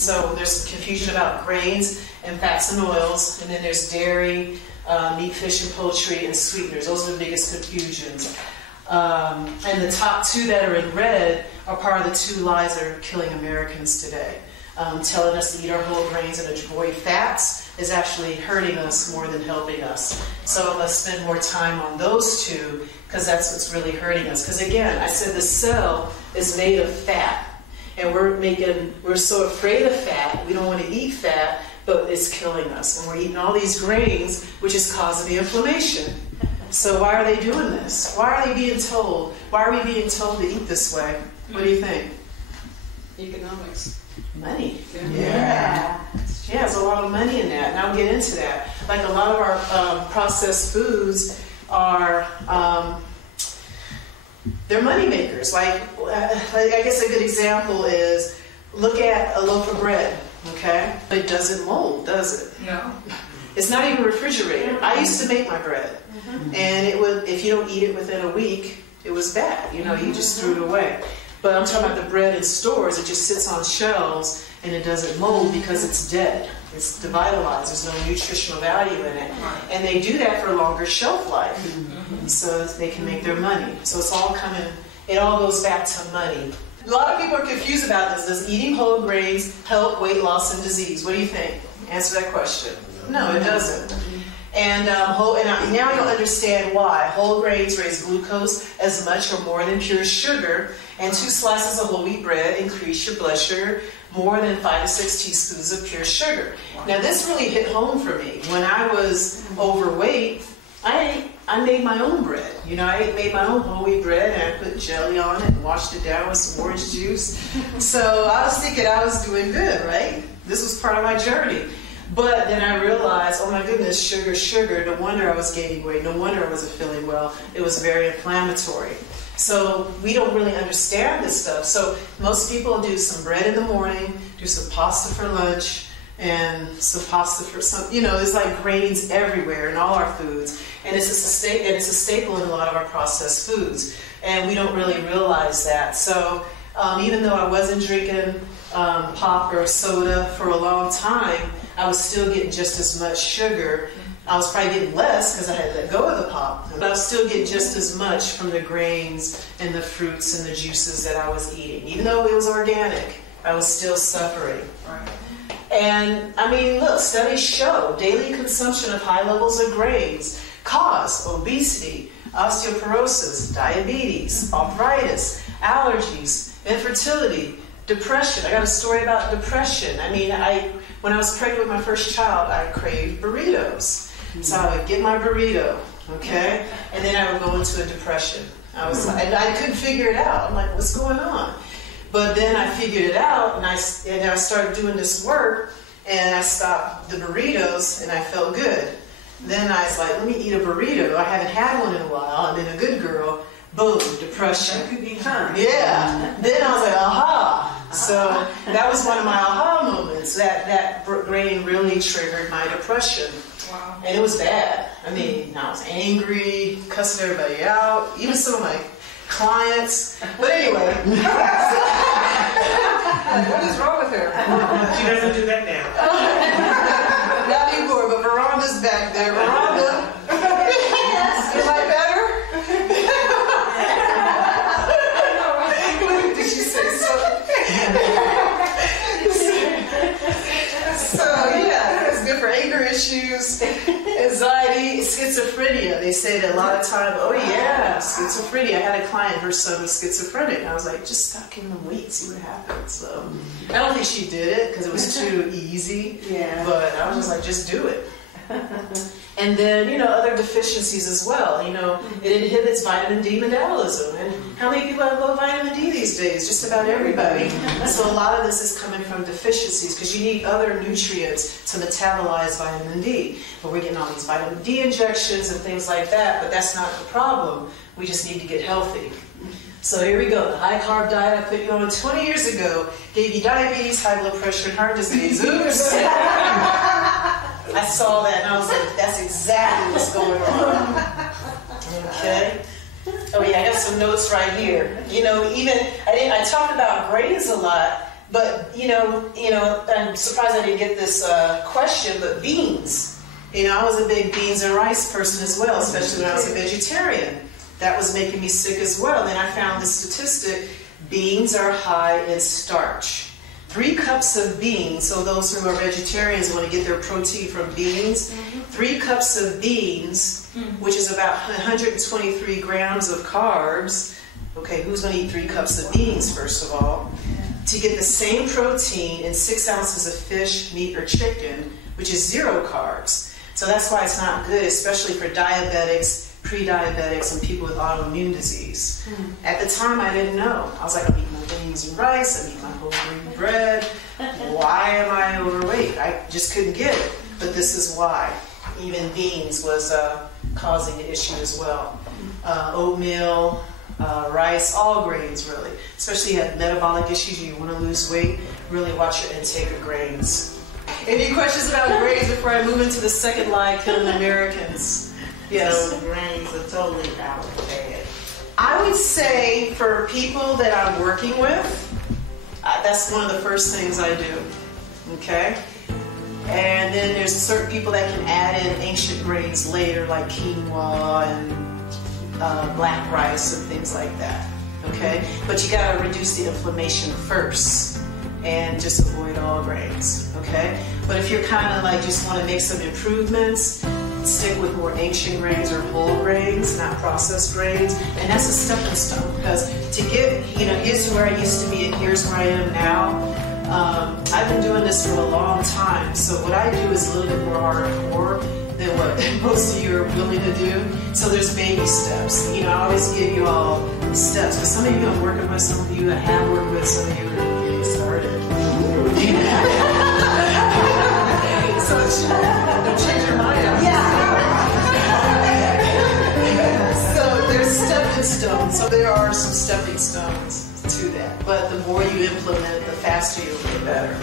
So there's confusion about grains and fats and oils, and then there's dairy, meat, fish, and poultry, and sweeteners. Those are the biggest confusions. And the top two that are in red are part of the two lies that are killing Americans today. Telling us to eat our whole grains and avoid fats is actually hurting us more than helping us. So let's spend more time on those two, because that's what's really hurting us. Because again, I said the cell is made of fat, and we're so afraid of fat, we don't want to eat fat, but it's killing us. And we're eating all these grains, which is causing the inflammation. So why are they doing this? Why are we being told to eat this way? What do you think? Economics. Money. Yeah, there's a lot of money in that, and I'll get into that. Like a lot of our processed foods are, they're money makers. Like I guess a good example is, look at a loaf of bread, okay? It doesn't mold, does it? No. It's not even refrigerated. I used to make my bread, and it would, if you don't eat it within a week, it was bad. You know, you just threw it away. But I'm talking about the bread in stores. It just sits on shelves and it doesn't mold because it's dead. It's devitalized. There's no nutritional value in it. And they do that for a longer shelf life, so they can make their money. So it's all coming, it all goes back to money. A lot of people are confused about this. Does eating whole grains help weight loss and disease? What do you think? Answer that question. No, it doesn't. And now you'll understand why. Whole grains raise glucose as much or more than pure sugar, and 2 slices of whole wheat bread increase your blood sugar more than 5 to 6 teaspoons of pure sugar. Now this really hit home for me. When I was overweight, I made my own bread. You know, I made my own whole wheat bread, and I put jelly on it and washed it down with some orange juice. So I was thinking I was doing good, right? This was part of my journey. But then I realized, oh my goodness, sugar, sugar. No wonder I was gaining weight. No wonder I wasn't feeling well. It was very inflammatory. So we don't really understand this stuff. So most people do some bread in the morning, do some pasta for lunch, and some pasta for some, you know, there's like grains everywhere in all our foods. And it's a staple in a lot of our processed foods. And we don't really realize that. So even though I wasn't drinking pop or soda for a long time, I was still getting just as much sugar. I was probably getting less because I had to let go of the pop, but I was still getting just as much from the grains and the fruits and the juices that I was eating. Even though it was organic, I was still suffering. And I mean, look, studies show daily consumption of high levels of grains cause obesity, osteoporosis, diabetes, arthritis, allergies, infertility, depression. I got a story about depression. I mean, when I was pregnant with my first child, I craved burritos. So I would get my burrito, okay? And then I would go into a depression. And I couldn't figure it out. I'm like, what's going on? But then I figured it out, and I started doing this work, and I stopped the burritos, and I felt good. Then I was like, let me eat a burrito. I haven't had one in a while. I've been a good girl. Boom, depression. That could be her. Yeah. Then I was like, aha. So that was one of my aha moments. That grain really triggered my depression. Wow. And it was bad. I mean, I was angry, cussing everybody out, even some of my clients. But anyway. What is wrong with her? She doesn't do that now. Not anymore, but Veranda's back there. Veranda. Am I better? Did she say so? So yeah, it's good for anger issues, anxiety, schizophrenia. They say that a lot of time, oh yeah, schizophrenia. I had a client, her son was schizophrenic. I was like, just stop giving him weight, see what happens. So I don't think she did it because it was too easy. Yeah. But I was just like, just do it. And then, you know, other deficiencies as well. You know, it inhibits vitamin D metabolism. And how many people have low vitamin D these days? Just about everybody. So a lot of this is coming from deficiencies because you need other nutrients to metabolize vitamin D. But we're getting all these vitamin D injections and things like that, but that's not the problem. We just need to get healthy. So here we go, the high-carb diet I put you on 20 years ago gave you diabetes, high blood pressure, and heart disease. Oops! I saw that and I was like, that's exactly what's going on. Okay? Oh yeah, I got some notes right here. You know, even, I talked about grains a lot, But I'm surprised I didn't get this question, but beans. I was a big beans and rice person as well, especially when I was a vegetarian. That was making me sick as well. Then I found this statistic, beans are high in starch. 3 cups of beans, so those who are vegetarians want to get their protein from beans, 3 cups of beans, which is about 123 grams of carbs. Okay, who's going to eat 3 cups of beans, first of all? To get the same protein in 6 ounces of fish, meat, or chicken, which is 0 carbs. So that's why it's not good, especially for diabetics, pre-diabetics, and people with autoimmune disease. At the time, I didn't know. I was like, I'm eating my beans and rice, I'm eating my whole grain bread. Why am I overweight? I just couldn't get it. But this is why. Even beans was causing the issue as well. Oatmeal, rice, all grains really. Especially if you have metabolic issues, you want to lose weight, really watch your intake of grains. Any questions about grains before I move into the second lie, killing Americans? Yes. So the grains are totally out of bad. I would say for people that I'm working with, that's one of the first things I do. Okay? And then there's certain people that can add in ancient grains later, like quinoa and black rice and things like that. Okay? But you gotta reduce the inflammation first and just avoid all grains. Okay? But if you're kind of like just want to make some improvements, stick with more ancient grains or whole grains, not processed grains, and that's a stepping stone. Because to get to where I used to be and here's where I am now, I've been doing this for a long time. So what I do is a little bit more hardcore than what most of you are willing to do. So there's baby steps. I always give you all steps. But some of you I'm working with, some of you I have worked with, some of you are getting started. So change your mind. So there's stepping stones. So there are some stepping stones to that. But the more you implement, the faster you'll get better.